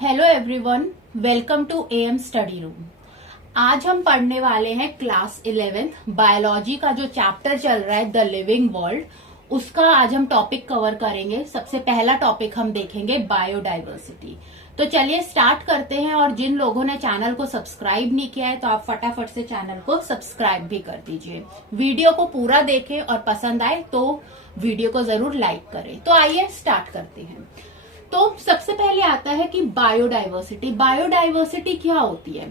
Hello everyone, welcome to AM study room. आज हम पढ़ने वाले हैं क्लास 11th बायोलॉजी का जो चैप्टर चल रहा है द लिविंग वर्ल्ड, उसका आज हम टॉपिक कवर करेंगे। सबसे पहला टॉपिक हम देखेंगे बायोडाइवर्सिटी। तो चलिए स्टार्ट करते हैं। और जिन लोगों ने चैनल को सब्सक्राइब नहीं किया है तो आप फटाफट से चैनल को सब्सक्राइब भी कर दीजिए। वीडियो को पूरा देखें और पसंद आए तो वीडियो को जरूर लाइक करें। तो आइए स्टार्ट करते हैं। तो सबसे पहले आता है कि बायोडाइवर्सिटी। बायोडाइवर्सिटी क्या होती है?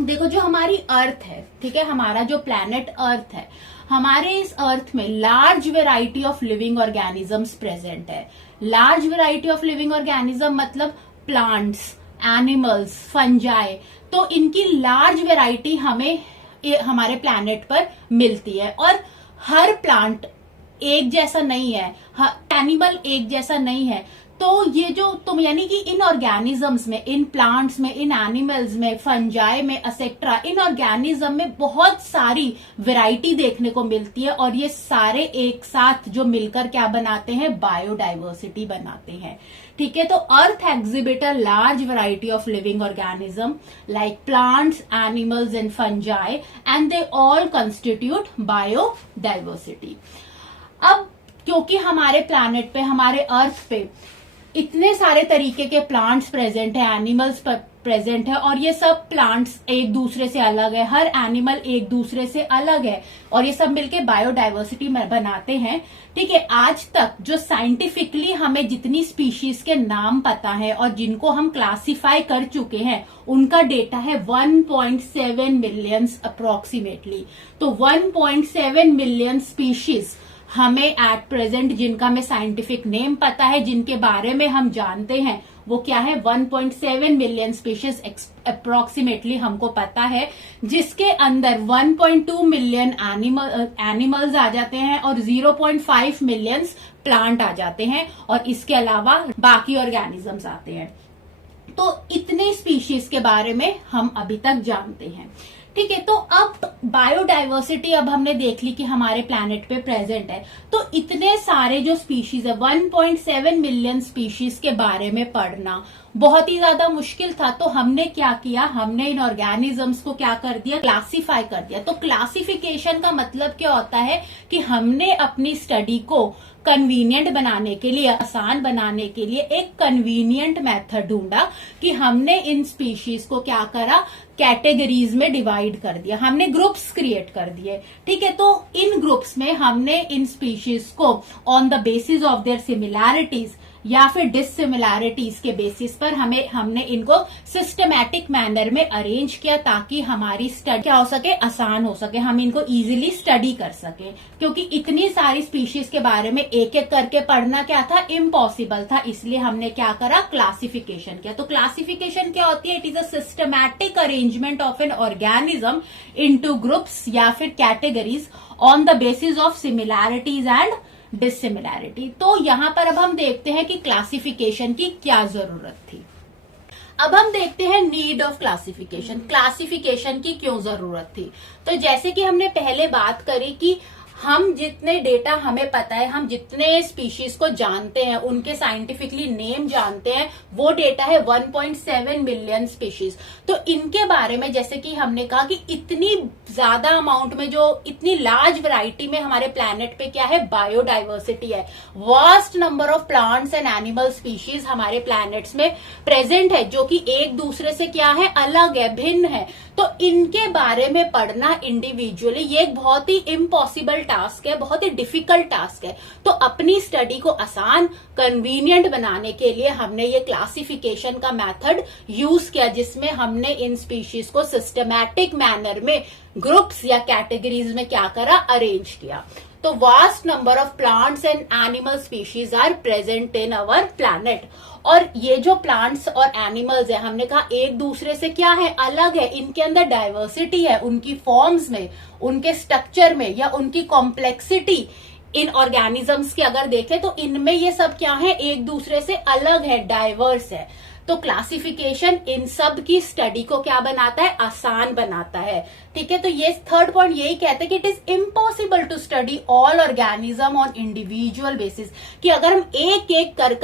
देखो, जो हमारी अर्थ है, ठीक है, हमारा जो प्लैनेट अर्थ है, हमारे इस अर्थ में large variety of living organisms present है। Large variety of living organism मतलब प्लांट्स, एनिमल्स, फंजाई। तो इनकी लार्ज वेराइटी हमें हमारे प्लैनेट पर मिलती है। और हर प्लांट एक जैसा नहीं है, एनिमल एक जैसा नहीं है। तो ये जो तुम यानी कि इन ऑर्गेनिजम्स में, इन प्लांट्स में, इन एनिमल्स में, फंजाई में, एक्सेट्रा, इन ऑर्गेनिज्म में बहुत सारी वैरायटी देखने को मिलती है। और ये सारे एक साथ जो मिलकर क्या बनाते हैं? बायोडाइवर्सिटी बनाते हैं। ठीक है, तो earth exhibit a large variety of living organism like plants, animals and fungi and they all constitute biodiversity. अब क्योंकि हमारे प्लैनेट पे, हमारे अर्थ पे इतने सारे तरीके के प्लांट्स प्रेजेंट है, एनिमल्स प्रेजेंट है, और ये सब प्लांट्स एक दूसरे से अलग है, हर एनिमल एक दूसरे से अलग है, और ये सब मिलके बायोडाइवर्सिटी बनाते हैं। ठीक है, आज तक जो साइंटिफिकली हमें जितनी स्पीशीज के नाम पता है और जिनको हम क्लासिफाई कर चुके हैं, उनका डेटा है 1.7 मिलियन अप्रोक्सीमेटली। तो 1.7 मिलियन स्पीशीज हमें एट प्रेजेंट, जिनका हमें साइंटिफिक नेम पता है, जिनके बारे में हम जानते हैं, वो क्या है? 1.7 मिलियन स्पीशीज अप्रोक्सीमेटली हमको पता है, जिसके अंदर 1.2 मिलियन एनिमल्स आ जाते हैं और 0.5 मिलियन प्लांट आ जाते हैं, और इसके अलावा बाकी ऑर्गेनिजम्स आते हैं। तो इतने स्पीशीज के बारे में हम अभी तक जानते हैं। ठीक है, तो अब बायोडाइवर्सिटी अब हमने देख ली कि हमारे प्लैनेट पे प्रेजेंट है। तो इतने सारे जो स्पीशीज है, 1.7 मिलियन स्पीशीज के बारे में पढ़ना बहुत ही ज्यादा मुश्किल था। तो हमने क्या किया? हमने इन ऑर्गेनिजम्स को क्या कर दिया? क्लासिफाई कर दिया। तो क्लासिफिकेशन का मतलब क्या होता है कि हमने अपनी स्टडी को कन्वीनियंट बनाने के लिए, आसान बनाने के लिए एक कन्वीनियंट मेथड ढूंढा कि हमने इन स्पीशीज को क्या करा? कैटेगरीज में डिवाइड कर दिया, हमने ग्रुप्स क्रिएट कर दिए। ठीक है, तो इन ग्रुप्स में हमने इन स्पीशीज को on the basis of their similarities या फिर डिससिमिलैरिटीज के बेसिस पर हमने इनको सिस्टमैटिक मैनर में अरेंज किया, ताकि हमारी स्टडी क्या हो सके? आसान हो सके, हम इनको इजीली स्टडी कर सके। क्योंकि इतनी सारी स्पीशीज के बारे में एक एक करके पढ़ना क्या था? इम्पॉसिबल था। इसलिए हमने क्या करा? क्लासिफिकेशन किया। तो क्लासिफिकेशन क्या होती है? It is a systematic arrangement of an organism into groups या फिर categories on the basis of similarities and dissimilarity. तो यहां पर अब हम देखते हैं कि क्लासिफिकेशन की क्या जरूरत थी। अब हम देखते हैं नीड ऑफ क्लासिफिकेशन। क्लासिफिकेशन की क्यों जरूरत थी? तो जैसे कि हमने पहले बात करी कि हम जितने डेटा हमें पता है, हम जितने स्पीशीज को जानते हैं, उनके साइंटिफिकली नेम जानते हैं, वो डेटा है 1.7 मिलियन स्पीशीज। तो इनके बारे में जैसे कि हमने कहा कि इतनी ज्यादा अमाउंट में, जो इतनी लार्ज वैरायटी में हमारे प्लैनेट पे क्या है? बायोडाइवर्सिटी है। Vast number of plants and animal species हमारे प्लैनेट्स में प्रेजेंट है, जो कि एक दूसरे से क्या है? अलग है, भिन्न है। तो इनके बारे में पढ़ना इंडिविजुअली ये एक बहुत ही इम्पॉसिबल टास्क है, बहुत ही डिफिकल्ट टास्क है। तो अपनी स्टडी को आसान, कन्वीनियंट बनाने के लिए हमने ये क्लासिफिकेशन का मेथड यूज किया, जिसमें हमने इन स्पीशीज को सिस्टमैटिक मैनर में ग्रुप्स या कैटेगरीज में क्या करा? अरेंज किया। तो vast number of plants and animal species are present in our planet. और ये जो प्लांट्स और एनिमल्स है, हमने कहा एक दूसरे से क्या है? अलग है। इनके अंदर डाइवर्सिटी है, उनकी फॉर्म्स में, उनके स्ट्रक्चर में, या उनकी कॉम्प्लेक्सिटी इन ऑर्गेनिजम्स की अगर देखें तो इनमें ये सब क्या है? एक दूसरे से अलग है, डाइवर्स है। तो क्लासिफिकेशन इन सब की स्टडी को क्या बनाता है? आसान बनाता है। ठीक है, तो ये थर्ड पॉइंट यही कहते हैं कि it is impossible to study all organism on individual basis, कि अगर हम एक एक कर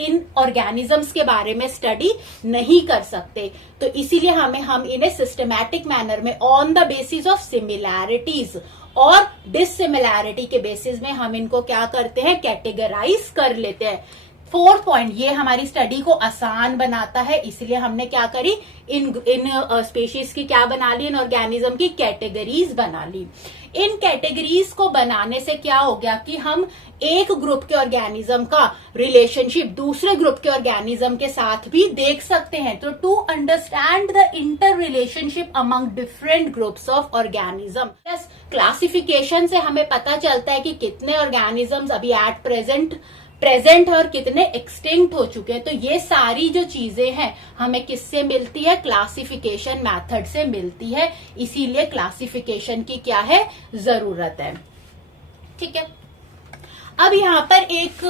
इन ऑर्गेनिजम्स के बारे में स्टडी नहीं कर सकते। तो इसीलिए हम इन्हें सिस्टमैटिक मैनर में on the basis of similarities और डिससिमिलैरिटी के बेसिस में हम इनको क्या करते हैं, कैटेगराइज कर लेते हैं। फोर्थ पॉइंट, ये हमारी स्टडी को आसान बनाता है, इसलिए हमने क्या करी, इन स्पीशीज की क्या बना ली, इन ऑर्गेनिज्म की कैटेगरीज बना ली। इन कैटेगरीज को बनाने से क्या हो गया कि हम एक ग्रुप के ऑर्गेनिज्म का रिलेशनशिप दूसरे ग्रुप के ऑर्गेनिज्म के साथ भी देख सकते हैं। तो to understand the inter relationship among different groups of organism, classification से हमें पता चलता है कि कितने ऑर्गेनिजम्स अभी एट प्रेजेंट है और कितने एक्सटिंक्ट हो चुके हैं। तो ये सारी जो चीजें हैं हमें किससे मिलती है, क्लासिफिकेशन मेथड से मिलती है। इसीलिए क्लासिफिकेशन की क्या है, जरूरत है। ठीक है, अब यहाँ पर एक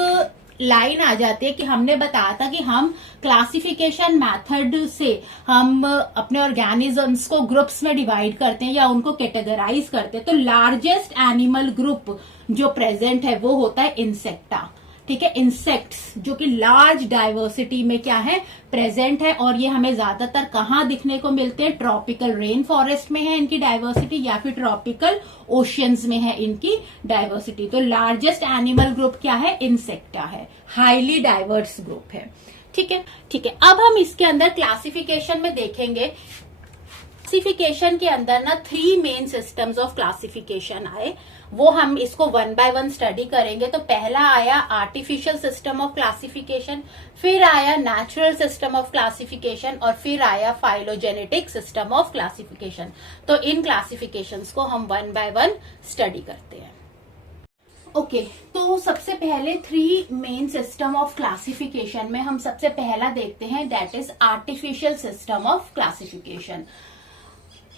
लाइन आ जाती है कि हमने बताया था कि हम क्लासिफिकेशन मेथड से हम अपने ऑर्गेनिजम्स को ग्रुप्स में डिवाइड करते हैं या उनको कैटेगराइज करते हैं। तो लार्जेस्ट एनिमल ग्रुप जो प्रेजेंट है वो होता है इंसेक्टा। ठीक है, इंसेक्ट्स जो कि लार्ज डाइवर्सिटी में क्या है, प्रेजेंट है, और ये हमें ज्यादातर कहाँ दिखने को मिलते हैं, ट्रॉपिकल रेन फॉरेस्ट में है इनकी डाइवर्सिटी या फिर ट्रॉपिकल ओशियंस में है इनकी डाइवर्सिटी। तो लार्जेस्ट एनिमल ग्रुप क्या है, इंसेक्टा है, हाईली डाइवर्स ग्रुप है। ठीक है, ठीक है, अब हम इसके अंदर क्लासिफिकेशन में देखेंगे। क्लासिफिकेशन के अंदर ना 3 मेन सिस्टम्स ऑफ क्लासिफिकेशन आए, वो हम इसको 1 बाय 1 स्टडी करेंगे। तो पहला आया आर्टिफिशियल सिस्टम ऑफ क्लासिफिकेशन, फिर आया नेचुरल सिस्टम ऑफ क्लासिफिकेशन और फिर आया फाइलोजेनेटिक सिस्टम ऑफ क्लासिफिकेशन। तो इन क्लासिफिकेशंस को हम 1 बाय 1 स्टडी करते हैं। ओके, तो सबसे पहले 3 मेन सिस्टम ऑफ क्लासिफिकेशन में हम सबसे पहला देखते हैं, that is artificial system of classification.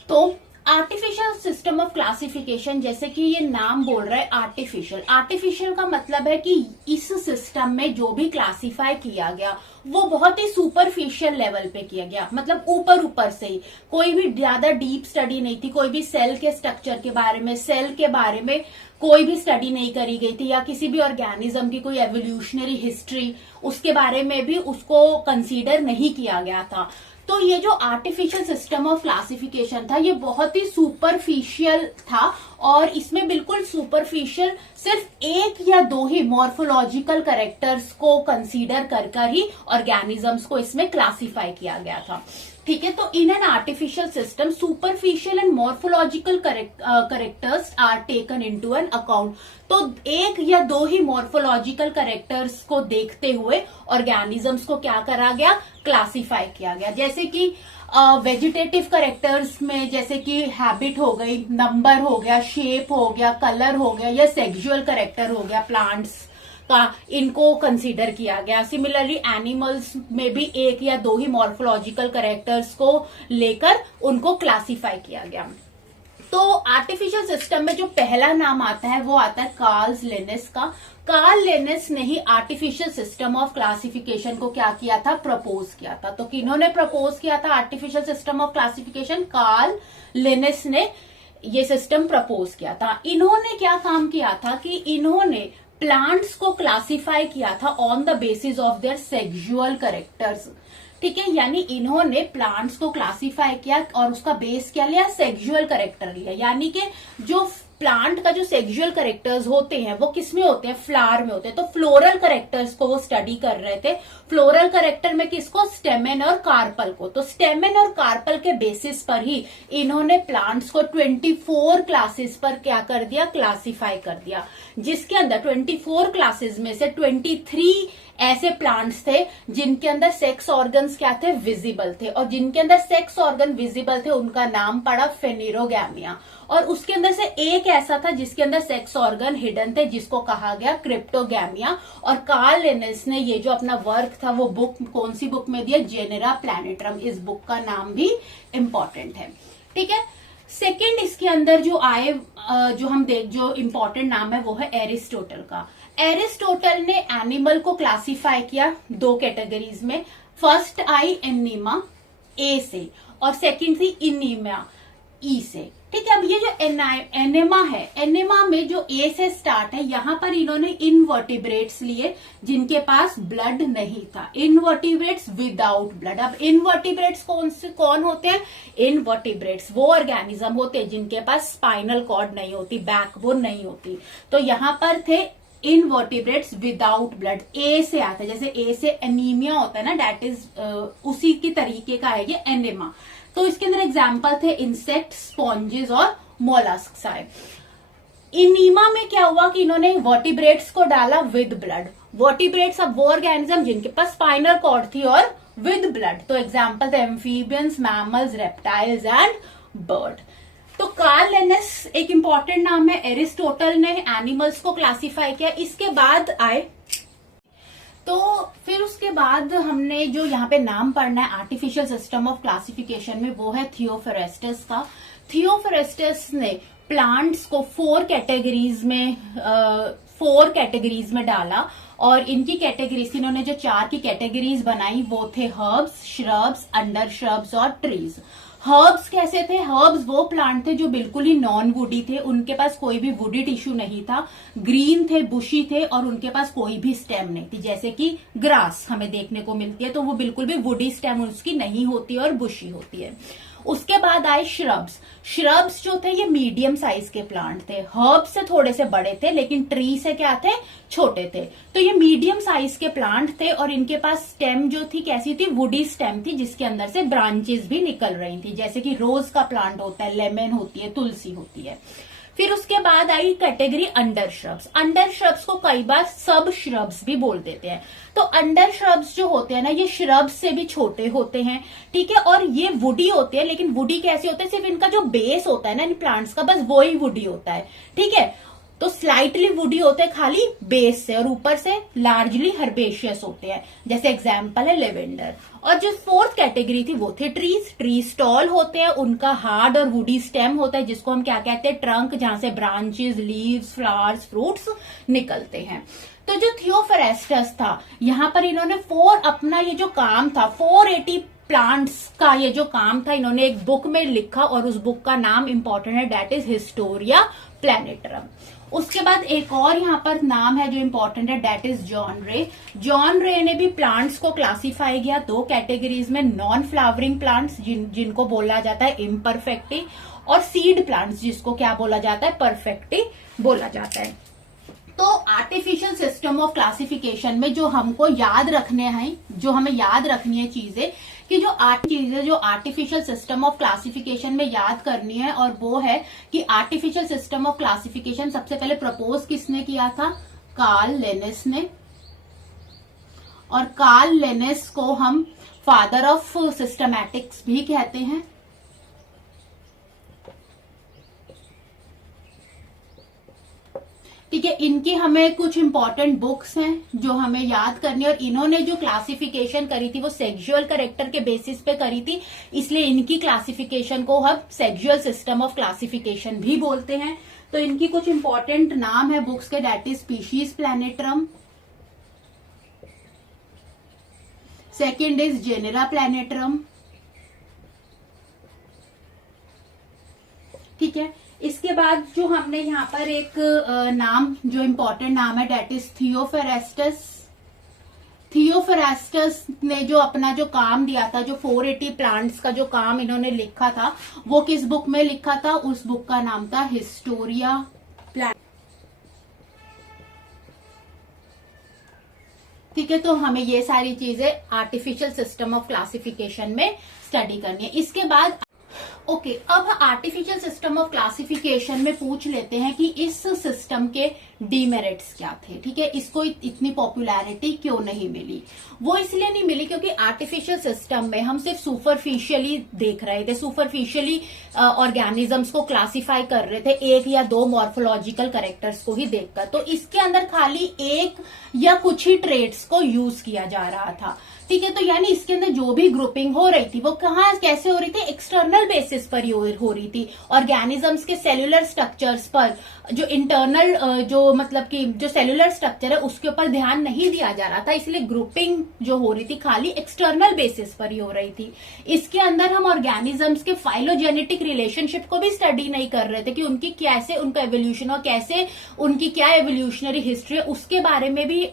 तो आर्टिफिशियल सिस्टम ऑफ क्लासिफिकेशन, जैसे कि ये नाम बोल रहा है आर्टिफिशियल, आर्टिफिशियल का मतलब है कि इस सिस्टम में जो भी क्लासिफाई किया गया वो बहुत ही सुपरफिशियल लेवल पे किया गया, मतलब ऊपर ऊपर से ही, कोई भी ज्यादा डीप स्टडी नहीं थी, कोई भी सेल के स्ट्रक्चर के बारे में, सेल के बारे में कोई भी स्टडी नहीं करी गई थी, या किसी भी ऑर्गेनिज्म की कोई एवोल्यूशनरी हिस्ट्री उसके बारे में भी उसको कंसीडर नहीं किया गया था। तो ये जो आर्टिफिशियल सिस्टम ऑफ क्लासिफिकेशन था ये बहुत ही सुपरफिशियल था, और इसमें बिल्कुल सुपरफिशियल सिर्फ 1 या 2 ही मॉर्फोलॉजिकल कैरेक्टर्स को कंसीडर कर ही ऑर्गेनिजम्स को इसमें क्लासिफाई किया गया था। ठीक है, तो in an artificial system superficial and morphological characters are taken into an account. तो 1 या 2 ही मॉर्फोलॉजिकल करेक्टर्स को देखते हुए ऑर्गेनिजम्स को क्या करा गया, क्लासिफाई किया गया। जैसे कि वेजिटेटिव करेक्टर्स में जैसे कि हैबिट हो गई, नंबर हो गया, शेप हो गया, कलर हो गया, या सेक्सुअल करेक्टर हो गया प्लांट्स का, इनको कंसीडर किया गया। सिमिलरली एनिमल्स में भी 1 या 2 ही मॉर्फोलॉजिकल करेक्टर्स को लेकर उनको क्लासिफाई किया गया। तो आर्टिफिशियल सिस्टम में जो पहला नाम आता है वो आता है कार्ल लिनिस का। कार्ल लिनिस ने ही आर्टिफिशियल सिस्टम ऑफ क्लासिफिकेशन को क्या किया था, प्रपोज किया था। तो किन्होंने प्रपोज किया था artificial system of classification, Carl Linnaeus ने ये सिस्टम प्रपोज किया था। इन्होंने क्या काम किया था कि इन्होंने प्लांट्स को क्लासिफाई किया था on the basis of their sexual characters. ठीक है, यानी इन्होंने प्लांट्स को क्लासिफाई किया और उसका बेस क्या लिया, सेक्सुअल कैरेक्टर लिया। यानी कि जो प्लांट का जो सेक्सुअल कैरेक्टर्स होते हैं वो किस में होते हैं, फ्लावर में होते हैं। तो फ्लोरल कैरेक्टर्स को वो स्टडी कर रहे थे। फ्लोरल कैरेक्टर में किसको, स्टेमेन और कार्पल को। तो स्टेमेन और कार्पल के बेसिस पर ही इन्होंने प्लांट्स को 24 क्लासेस पर क्या कर दिया, क्लासिफाई कर दिया, जिसके अंदर 24 क्लासेस में से 23 ऐसे प्लांट्स थे जिनके अंदर सेक्स ऑर्गन्स क्या थे, विजिबल थे, और जिनके अंदर सेक्स ऑर्गन विजिबल थे उनका नाम पड़ा फेनेरोगैमिया। और उसके अंदर से एक ऐसा था जिसके अंदर सेक्स ऑर्गन हिडन थे, जिसको कहा गया क्रिप्टोगैमिया। और कार्ल लिनिस ने ये जो अपना वर्क था वो बुक कौन सी बुक में दिया, जेनेरा प्लैनेटरम। इस बुक का नाम भी इंपॉर्टेंट है। ठीक है, सेकेंड इसके अंदर जो आए, जो इंपॉर्टेंट नाम है वो है एरिस्टोटल का। एरिस्टोटल ने एनिमल को क्लासिफाई किया 2 कैटेगरीज में। फर्स्ट आई एनीमा, ए से, और सेकंड थी इनीमा, ई से। ठीक है। अब ये जो एनेमा है, एनेमा में जो ए से स्टार्ट है, यहां पर इन्होंने इनवर्टिब्रेट्स लिए जिनके पास ब्लड नहीं था, इनवर्टिब्रेट्स विदाउट ब्लड। अब इनवर्टिब्रेट्स कौन होते हैं? इनवर्टिब्रेट्स वो ऑर्गेनिज्म होते हैं जिनके पास स्पाइनल कॉर्ड नहीं होती, बैकबोन नहीं होती। तो यहां पर थे इनवर्टिब्रेट्स विदाउट ब्लड, ए से आता है, जैसे ए से एनीमिया होता है ना, दैट इज उसी की तरीके का है ये एनेमा। तो इसके अंदर एग्जाम्पल थे इंसेक्ट, स्पॉन्जेस और मोलस्क्स आए। इनीमा में क्या हुआ कि इन्होंने वर्टिब्रेट्स को डाला विद ब्लड। वर्टिब्रेट्स अब वो ऑर्गेनिज्म जिनके पास स्पाइनल कॉर्ड थी और विद ब्लड। तो एग्जाम्पल थे amphibians, mammals, reptiles and bird. तो कार्ल लिनस एक इंपॉर्टेंट नाम है। एरिस्टोटल ने एनिमल्स को क्लासिफाई किया। इसके बाद आए, तो फिर उसके बाद हमने जो यहाँ पे नाम पढ़ना है आर्टिफिशियल सिस्टम ऑफ क्लासिफिकेशन में, वो है थियोफोरेस्टस का। थियोफोरेस्टस ने प्लांट्स को 4 कैटेगरीज में डाला और इनकी कैटेगरीज, इन्होंने जो 4 की कैटेगरीज बनाई वो थे हर्ब्स, श्रब्स, अंडर श्रब्स और ट्रीज। हर्ब्स कैसे थे? हर्ब्स वो प्लांट थे जो बिल्कुल ही नॉन वुडी थे, उनके पास कोई भी वुडी टिश्यू नहीं था, ग्रीन थे, बुशी थे और उनके पास कोई भी स्टेम नहीं थी, जैसे कि ग्रास हमें देखने को मिलती है, तो वो बिल्कुल भी वुडी स्टेम उसकी नहीं होती और बुशी होती है। उसके बाद आए श्रब्स। श्रब्स जो थे ये मीडियम साइज के प्लांट थे, हर्ब से थोड़े से बड़े थे लेकिन ट्री से क्या थे? छोटे थे। तो ये मीडियम साइज के प्लांट थे और इनके पास स्टेम जो थी कैसी थी? वुडी स्टेम थी जिसके अंदर से ब्रांचेस भी निकल रही थी, जैसे कि रोज का प्लांट होता है, लेमन होती है, तुलसी होती है। फिर उसके बाद I category under shrubs. Under shrubs को कई बार सब श्रब्स भी बोल देते हैं। तो अंडर श्रब्स जो होते हैं ना, ये श्रब्स से भी छोटे होते हैं, ठीक है, और ये वुडी होते हैं। लेकिन वुडी कैसे होते हैं? सिर्फ इनका जो बेस होता है ना इन प्लांट्स का, बस वो ही वुडी होता है, ठीक है। तो स्लाइटली वुडी होते हैं खाली बेस से और ऊपर से लार्जली हर्बेशियस होते हैं, जैसे एग्जाम्पल है लेवेंडर। और जो 4th कैटेगरी थी वो थे ट्रीज। ट्रीज टॉल होते हैं, उनका हार्ड और वुडी स्टेम होता है जिसको हम क्या कहते हैं? ट्रंक, जहां से ब्रांचेस, लीव्स, फ्लावर्स, फ्रूट्स निकलते हैं। तो जो थियोफोरेस्टस था, यहां पर इन्होंने अपना ये जो काम था 480 प्लांट्स का ये जो काम था, इन्होंने एक बुक में लिखा और उस बुक का नाम इंपॉर्टेंट है, दैट इज हिस्टोरिया प्लैनेटरम। उसके बाद एक और यहाँ पर नाम है जो इंपॉर्टेंट है, दैट इज जॉन रे। जॉन रे ने भी प्लांट्स को क्लासिफाई किया 2 कैटेगरीज में, नॉन फ्लावरिंग प्लांट्स जिनको बोला जाता है इम्परफेक्टी, और सीड प्लांट्स जिसको क्या बोला जाता है? परफेक्टी बोला जाता है। तो आर्टिफिशियल सिस्टम ऑफ क्लासिफिकेशन में जो हमको याद रखने हैं, जो हमें याद रखनी है चीजें, कि जो आर्टिफिशियल सिस्टम ऑफ क्लासिफिकेशन में याद करनी है, और वो है कि आर्टिफिशियल सिस्टम ऑफ क्लासिफिकेशन सबसे पहले प्रपोज किसने किया था? कार्ल लिनस ने। और कार्ल लिनस को हम फादर ऑफ सिस्टमैटिक्स भी कहते हैं। ठीक है, इनकी हमें कुछ इंपॉर्टेंट बुक्स हैं जो हमें याद करनी है, और इन्होंने जो क्लासिफिकेशन करी थी वो सेक्सुअल कैरेक्टर के बेसिस पे करी थी, इसलिए इनकी क्लासिफिकेशन को हम सेक्सुअल सिस्टम ऑफ क्लासिफिकेशन भी बोलते हैं। तो इनकी कुछ इंपॉर्टेंट नाम है बुक्स के, that is Species Plantarum, second is Genera Plantarum, ठीक है। इसके बाद जो हमने यहाँ पर एक नाम जो इम्पोर्टेंट नाम है, डेट इज थियोफोरेस्टस। थियोफोरेस्टस ने जो अपना जो काम दिया था, जो 480 प्लांट्स का जो काम इन्होंने लिखा था, वो किस बुक में लिखा था? उस बुक का नाम था हिस्टोरिया प्लांट। ठीक है, तो हमें ये सारी चीजें आर्टिफिशियल सिस्टम ऑफ क्लासिफिकेशन में स्टडी करनी है। इसके बाद ओके, अब आर्टिफिशियल सिस्टम ऑफ क्लासिफिकेशन में पूछ लेते हैं कि इस सिस्टम के डीमेरिट्स क्या थे। ठीक है, इसको इतनी पॉपुलैरिटी क्यों नहीं मिली? वो इसलिए नहीं मिली क्योंकि आर्टिफिशियल सिस्टम में हम सिर्फ सुपरफिशियली देख रहे थे, सुपरफिशियली ऑर्गेनिजम्स को क्लासिफाई कर रहे थे, 1 या 2 मॉर्फोलॉजिकल कैरेक्टर्स को ही देखकर। तो इसके अंदर खाली 1 या कुछ ही ट्रेट्स को यूज किया जा रहा था। ठीक है। तो यानी इसके अंदर जो भी ग्रुपिंग हो रही थी वो कहाँ कैसे हो रही थी, एक्सटर्नल बेसिस पर हो रही थी, ऑर्गेनिजम्स के सेल्यूलर स्ट्रक्चर्स पर। जो इंटरनल जो मतलब कि जो सेल्यूलर स्ट्रक्चर है उसके ऊपर ध्यान नहीं दिया जा रहा था, इसलिए ग्रुपिंग जो हो रही थी खाली एक्सटर्नल बेसिस पर ही हो रही थी। इसके अंदर हम ऑर्गेनिजम्स के फाइलोजेनेटिक रिलेशनशिप को भी स्टडी नहीं कर रहे थे कि उनकी कैसे उनका एवोल्यूशन और कैसे उनकी क्या एवोल्यूशनरी हिस्ट्री है, उसके बारे में भी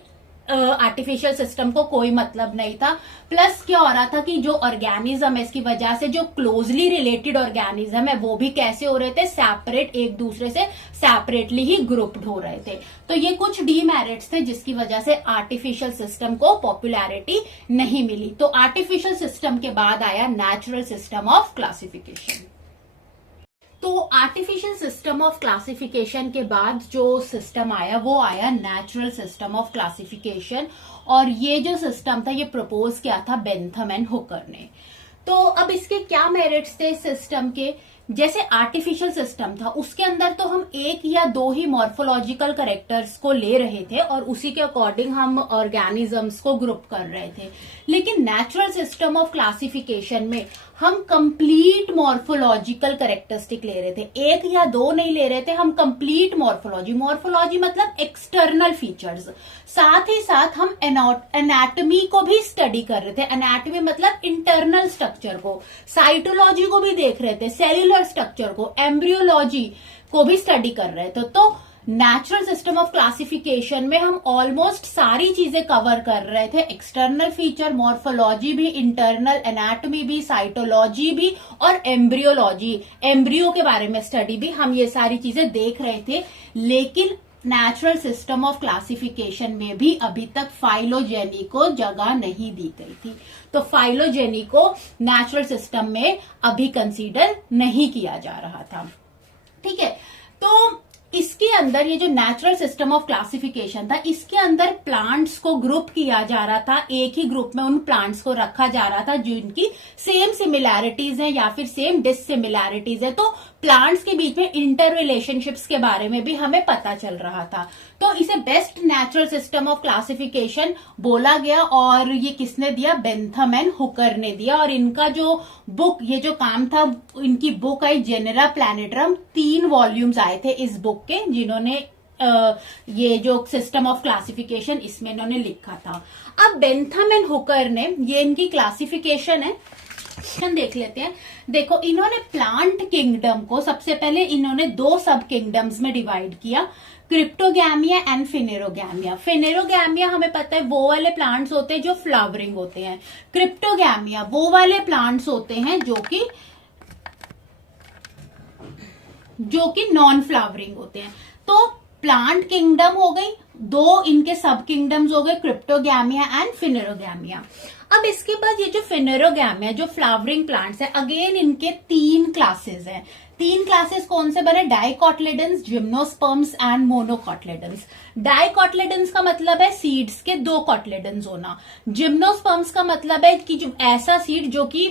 आर्टिफिशियल सिस्टम को कोई मतलब नहीं था। प्लस क्या हो रहा था कि जो ऑर्गेनिज्म है इसकी वजह से जो क्लोजली रिलेटेड ऑर्गेनिज्म है वो भी कैसे हो रहे थे, सेपरेट, एक दूसरे से सेपरेटली ही ग्रुप्ड हो रहे थे। तो ये कुछ डीमेरिट्स थे जिसकी वजह से आर्टिफिशियल सिस्टम को पॉपुलैरिटी नहीं मिली। तो आर्टिफिशियल सिस्टम के बाद आया नेचुरल सिस्टम ऑफ क्लासिफिकेशन। तो आर्टिफिशियल सिस्टम ऑफ क्लासिफिकेशन के बाद जो सिस्टम आया वो आया नेचुरल सिस्टम ऑफ क्लासिफिकेशन। और ये जो सिस्टम था ये प्रपोज किया था बेंथम एंड हुकर ने। तो अब इसके क्या मेरिट्स थे सिस्टम के, जैसे आर्टिफिशियल सिस्टम था उसके अंदर तो हम एक या दो ही मॉर्फोलॉजिकल कैरेक्टर्स को ले रहे थे और उसी के अकॉर्डिंग हम ऑर्गेनिजम्स को ग्रुप कर रहे थे। लेकिन नेचुरल सिस्टम ऑफ क्लासिफिकेशन में हम कंप्लीट मॉर्फोलॉजिकल कैरेक्टरिस्टिक ले रहे थे, एक या दो नहीं ले रहे थे, हम कंप्लीट मॉर्फोलॉजी मतलब एक्सटर्नल फीचर्स, साथ ही साथ हम एनाटॉमी को भी स्टडी कर रहे थे। एनाटॉमी मतलब इंटरनल स्ट्रक्चर को, साइटोलॉजी को भी देख रहे थे, सेल्यूलर स्ट्रक्चर को, एम्ब्रियोलॉजी को भी स्टडी कर रहे थे। तो नेचुरल सिस्टम ऑफ क्लासिफिकेशन में हम ऑलमोस्ट सारी चीजें कवर कर रहे थे, एक्सटर्नल फीचर, मॉर्फोलॉजी भी, इंटरनल एनाटॉमी भी, साइटोलॉजी भी और एम्ब्रियोलॉजी, एम्ब्रियो के बारे में स्टडी भी, हम ये सारी चीजें देख रहे थे। लेकिन नेचुरल सिस्टम ऑफ क्लासिफिकेशन में भी अभी तक फाइलोजेनी को जगह नहीं दी गई थी। तो फाइलोजेनी को नेचुरल सिस्टम में अभी कंसीडर नहीं किया जा रहा था। ठीक है। तो इसके अंदर ये जो नेचुरल सिस्टम ऑफ क्लासिफिकेशन था इसके अंदर प्लांट्स को ग्रुप किया जा रहा था, एक ही ग्रुप में उन प्लांट्स को रखा जा रहा था जिनकी सेम सिमिलैरिटीज है या फिर सेम डिससिमिलैरिटीज है। तो प्लांट्स के बीच में इंटर रिलेशनशिप्स के बारे में भी हमें पता चल रहा था। तो इसे best natural system of classification बोला गया और ये किसने दिया, बेंथम एंड हुकर ने दिया। और इनका जो बुक, ये जो काम था, इनकी बुक आई जेनेरा प्लैनेटरम, 3 वॉल्यूम्स आए थे इस बुक के, जिन्होंने ये जो सिस्टम ऑफ क्लासिफिकेशन इसमें इन्होंने लिखा था। अब बेंथम एंड हुकर ने, ये इनकी क्लासिफिकेशन है, देख लेते हैं। देखो, इन्होंने प्लांट किंगडम को सबसे पहले इन्होंने 2 सब किंगडम्स में डिवाइड किया, क्रिप्टोगैमिया एंड फिनेरोगैमिया। फिनेरोगैमिया हमें पता है वो वाले प्लांट्स होते हैं जो फ्लावरिंग होते हैं, क्रिप्टोगैमिया वो वाले प्लांट्स होते हैं जो कि नॉन फ्लावरिंग होते हैं। तो प्लांट किंगडम हो गई, 2 इनके सब किंगडम्स हो गए, क्रिप्टोगैमिया एंड फिनेरोगैमिया। अब इसके बाद ये जो फिनेरोगैमिया जो फ्लावरिंग प्लांट्स है, अगेन इनके 3 क्लासेस हैं। 3 क्लासेस कौन से बने, डाइकोटलेडन्स, जिम्नोस्पर्म्स एंड मोनोकोटलेडन्स। डाइकोटलेडन्स का मतलब है सीड्स के 2 कोटलेडन्स होना। जिम्नोस्पर्म्स का मतलब है कि जो ऐसा सीड जो कि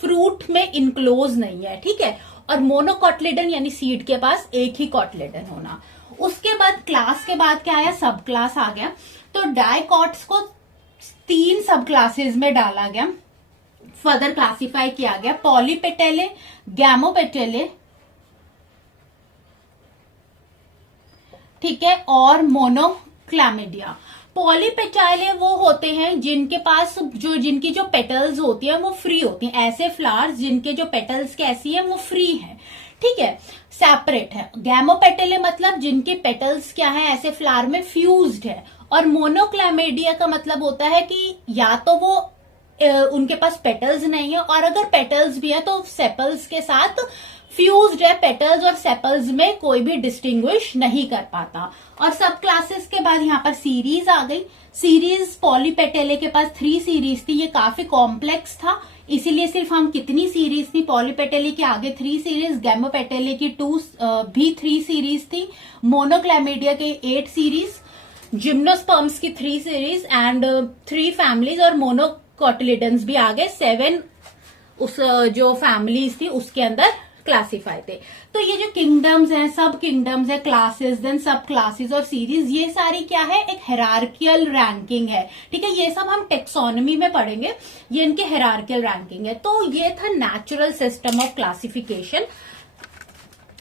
फ्रूट में इनक्लोज नहीं है, ठीक है। और मोनोकोटलेडन यानी सीड के पास एक ही कोटलेडन होना। उसके बाद क्लास के बाद क्या आया, सब क्लास आ गया। तो डाइकोट्स को 3 सब क्लासेस में डाला गया, फर्दर क्लासिफाई किया गया, पॉलीपेटेले, गैमोपेटेले, ठीक है, और मोनोक्लामिडिया। पॉलीपेटाइले वो होते हैं जिनके पास जिनकी जो पेटल्स होती है वो फ्री होती हैं, ऐसे फ्लावर्स जिनके जो पेटल्स कैसी है वो फ्री है, ठीक है, सेपरेट है। गैमोपेटेले मतलब जिनके पेटल्स क्या है, ऐसे फ्लावर में फ्यूज्ड है। और मोनोक्लामिडिया का मतलब होता है कि या तो वो उनके पास पेटल्स नहीं है, और अगर पेटल्स भी है तो सेपल्स के साथ फ्यूज्ड है, पेटल्स और सेपल्स में कोई भी डिस्टिंग्विश नहीं कर पाता। और सब क्लासेस के बाद यहाँ पर सीरीज आ गई। सीरीज पॉलीपेटेले के पास 3 सीरीज थी, ये काफी कॉम्प्लेक्स था, इसीलिए सिर्फ हम कितनी सीरीज थी, पॉलीपेटेले के आगे 3 सीरीज, गैमोपेटेले की 2 भी 3 सीरीज थी, मोनोक्लामिडिया के 8 सीरीज, जिम्नोस्पर्म्स की 3 सीरीज एंड 3 फैमिलीज, और मोनोकोटिलिडन्स भी आ गए 7 उस जो फैमिलीज थी उसके अंदर क्लासिफाई थे। तो ये जो किंगडम्स हैं, सब किंगडम्स है, क्लासेस, देन सब क्लासेस और सीरीज, ये सारी क्या है, एक हेरार्कियल रैंकिंग है। ठीक है, ये सब हम टेक्सोनॉमी में पढ़ेंगे, ये इनके हेरार्कियल रैंकिंग है। तो ये था नेचुरल सिस्टम ऑफ क्लासिफिकेशन।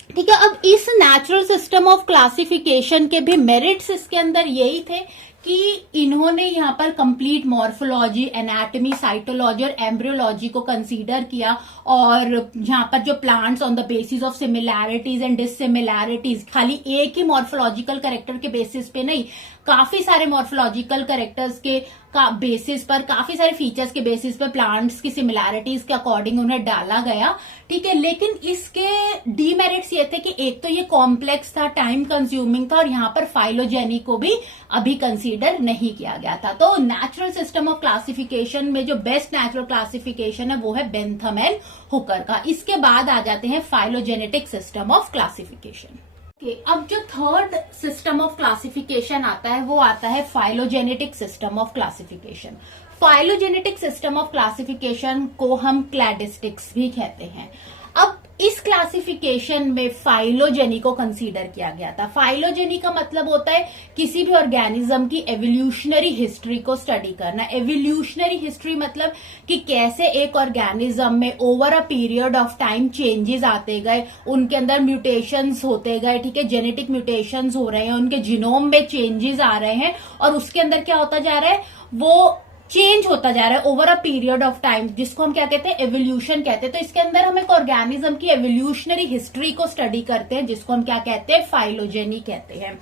ठीक है, अब इस नेचुरल सिस्टम ऑफ क्लासिफिकेशन के भी मेरिट्स इसके अंदर यही थे कि इन्होंने यहाँ पर कंप्लीट मॉर्फोलॉजी, एनाटॉमी, साइटोलॉजी और एम्ब्रियोलॉजी को कंसीडर किया, और यहाँ पर जो plants on the basis of similarities and dissimilarities, खाली एक ही मॉर्फोलॉजिकल कैरेक्टर के बेसिस पे नहीं, काफी सारे मॉर्फोलॉजिकल कैरेक्टर्स के बेसिस पर, काफी सारे फीचर्स के बेसिस पर प्लांट्स की सिमिलैरिटीज के अकॉर्डिंग उन्हें डाला गया। ठीक है, लेकिन इसके डीमेरिट्स ये थे कि एक तो ये कॉम्प्लेक्स था, टाइम कंज्यूमिंग था, और यहाँ पर फाइलोजेनी को भी अभी कंसीडर नहीं किया गया था। तो नेचुरल सिस्टम ऑफ क्लासिफिकेशन में जो बेस्ट नेचुरल क्लासिफिकेशन है वो है बेंथम एंड हुकर का। इसके बाद आ जाते हैं फाइलोजेनेटिक सिस्टम ऑफ क्लासिफिकेशन। अब जो थर्ड सिस्टम ऑफ क्लासिफिकेशन आता है वो आता है phylogenetic system of classification. Phylogenetic system of classification को हम क्लैडिस्टिक्स भी कहते हैं। अब इस क्लासिफिकेशन में फाइलोजेनी को कंसीडर किया गया था। फाइलोजेनी का मतलब होता है किसी भी ऑर्गेनिज्म की एवोल्यूशनरी हिस्ट्री को स्टडी करना। एवोल्यूशनरी हिस्ट्री मतलब कि कैसे एक ऑर्गेनिज्म में over a period of time changes आते गए, उनके अंदर म्यूटेशंस होते गए। ठीक है, जेनेटिक म्यूटेशंस हो रहे हैं, उनके जीनोम में चेंजेस आ रहे हैं, और उसके अंदर क्या होता जा रहा है, वो चेंज होता जा रहा है over a period of time, जिसको हम क्या कहते हैं, एवोल्यूशन कहते हैं। तो इसके अंदर हम एक ऑर्गेनिज्म की एवोल्यूशनरी हिस्ट्री को स्टडी करते हैं, जिसको हम क्या कहते हैं, फाइलोजेनी कहते हैं।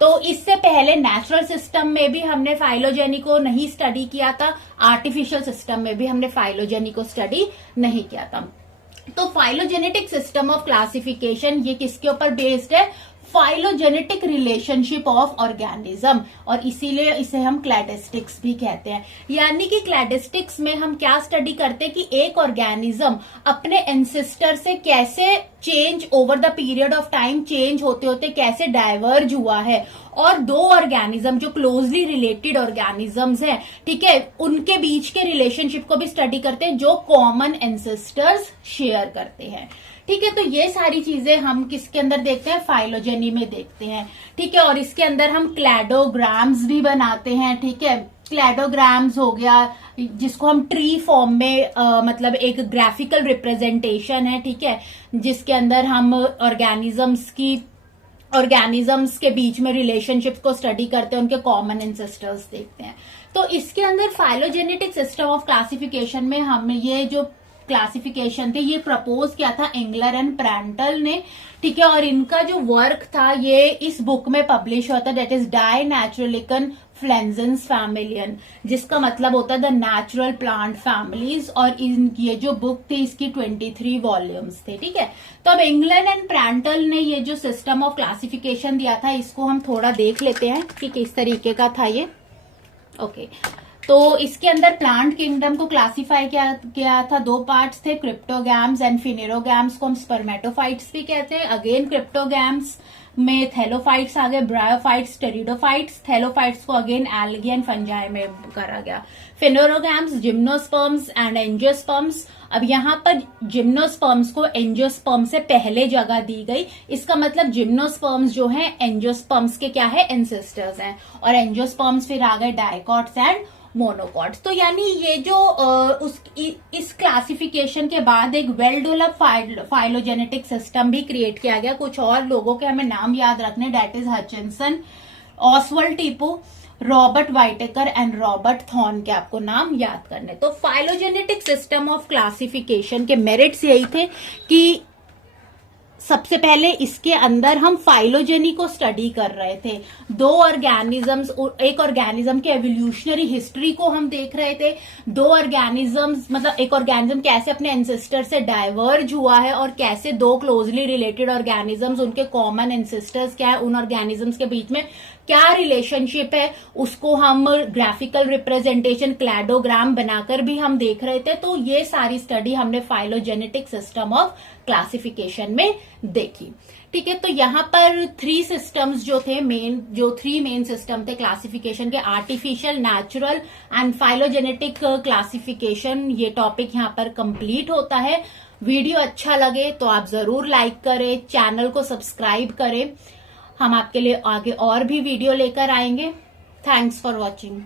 तो इससे पहले नेचुरल सिस्टम में भी हमने फाइलोजेनी को नहीं स्टडी किया था, आर्टिफिशियल सिस्टम में भी हमने फाइलोजेनी को स्टडी नहीं किया था। तो फाइलोजेनेटिक सिस्टम ऑफ क्लासिफिकेशन ये किसके ऊपर बेस्ड है, फाइलोजेनेटिक रिलेशनशिप ऑफ ऑर्गेनिज्म, और इसीलिए इसे हम क्लैडिस्टिक्स भी कहते हैं। यानी कि क्लैडिस्टिक्स में हम क्या स्टडी करते हैं कि एक ऑर्गेनिज्म अपने एंसेस्टर से कैसे change over the period of time, change होते होते कैसे डाइवर्ज हुआ है, और दो ऑर्गेनिज्म जो क्लोजली रिलेटेड ऑर्गेनिजम्स हैं, ठीक है, उनके बीच के रिलेशनशिप को भी स्टडी करते हैं जो कॉमन एंसेस्टर्स शेयर करते हैं। ठीक है, तो ये सारी चीजें हम किसके अंदर देखते हैं, फाइलोजेनी में देखते हैं। ठीक है, और इसके अंदर हम क्लैडोग्राम्स भी बनाते हैं। ठीक है, क्लैडोग्राम्स हो गया जिसको हम ट्री फॉर्म में मतलब एक ग्राफिकल रिप्रेजेंटेशन है। ठीक है, जिसके अंदर हम ऑर्गेनिजम्स के बीच में रिलेशनशिप को स्टडी करते हैं, उनके कॉमन एंसेस्टर्स देखते हैं। तो इसके अंदर फाइलोजेनेटिक सिस्टम ऑफ क्लासिफिकेशन में हम ये जो क्लासिफिकेशन थे ये प्रपोज किया था एंगलर एंड प्रैंटल ने। ठीक है, और इनका जो वर्क था ये इस बुक में पब्लिश हुआ था, दैट इज डाई नेचुरलिकन फ्लेंजेंस फैमिलियन, जिसका मतलब होता है द नेचुरल प्लांट फैमिलीज। और ये जो बुक थी इसकी 23 वॉल्यूम्स थे। ठीक है, तो अब एंगलर एंड प्रैंटल ने ये जो सिस्टम ऑफ क्लासिफिकेशन दिया था इसको हम थोड़ा देख लेते हैं कि किस तरीके का था ये। ओके, तो इसके अंदर प्लांट किंगडम को क्लासिफाई किया था, दो पार्ट्स थे, क्रिप्टोगैम्स एंड फिनेरोगैम्स को हम स्पर्मेटोफाइट्स भी कहते हैं। अगेन क्रिप्टोगैम्स में थैलोफाइट्स आ गए, ब्रायोफाइट्स, टेरिडोफाइट्स, थैलोफाइट्स को अगेन एल्गी एंड फंजाई में करा गया। Phanerogams, gymnosperms and angiosperms. अब यहाँ पर जिम्नोस्पर्म्स को एंजियोस्पर्म से पहले जगह दी गई, इसका मतलब जिम्नोस्पर्म्स जो है एंजियोस्पर्म्स के क्या है, एंसेस्टर्स हैं, और एंजियोस्पर्म्स फिर आ गए डाइकॉट्स एंड मोनोकॉट्स। तो यानी ये जो इस क्लासिफिकेशन के बाद एक वेल डेवलप फाइलोजेनेटिक सिस्टम भी क्रिएट किया गया। कुछ और लोगों के हमें नाम याद रखने, that is Hutchinson, Oswald Tippo, Robert Whittaker and Robert Thorne के आपको नाम याद करने। तो फाइलोजेनेटिक सिस्टम ऑफ क्लासिफिकेशन के मेरिट्स यही थे कि सबसे पहले इसके अंदर हम फाइलोजेनी को स्टडी कर रहे थे, दो ऑर्गेनिजम्स, एक ऑर्गेनिज्म के एवोल्यूशनरी हिस्ट्री को हम देख रहे थे, दो ऑर्गेनिजम्स मतलब एक ऑर्गेनिज्म कैसे अपने एंसेस्टर से डाइवर्ज हुआ है और कैसे दो क्लोजली रिलेटेड ऑर्गेनिजम्स, उनके कॉमन एंसेस्टर्स क्या है, उन ऑर्गेनिजम्स के बीच में क्या रिलेशनशिप है उसको हम ग्राफिकल रिप्रेजेंटेशन क्लैडोग्राम बनाकर भी हम देख रहे थे। तो ये सारी स्टडी हमने फाइलोजेनेटिक सिस्टम ऑफ क्लासिफिकेशन में देखी। ठीक है, तो यहाँ पर 3 सिस्टम्स जो थे मेन, जो 3 मेन सिस्टम थे क्लासिफिकेशन के, artificial, natural and phylogenetic classification, ये टॉपिक यहाँ पर कंप्लीट होता है। वीडियो अच्छा लगे तो आप जरूर लाइक करें, चैनल को सब्सक्राइब करें। हम आपके लिए आगे और भी वीडियो लेकर आएंगे। Thanks for watching.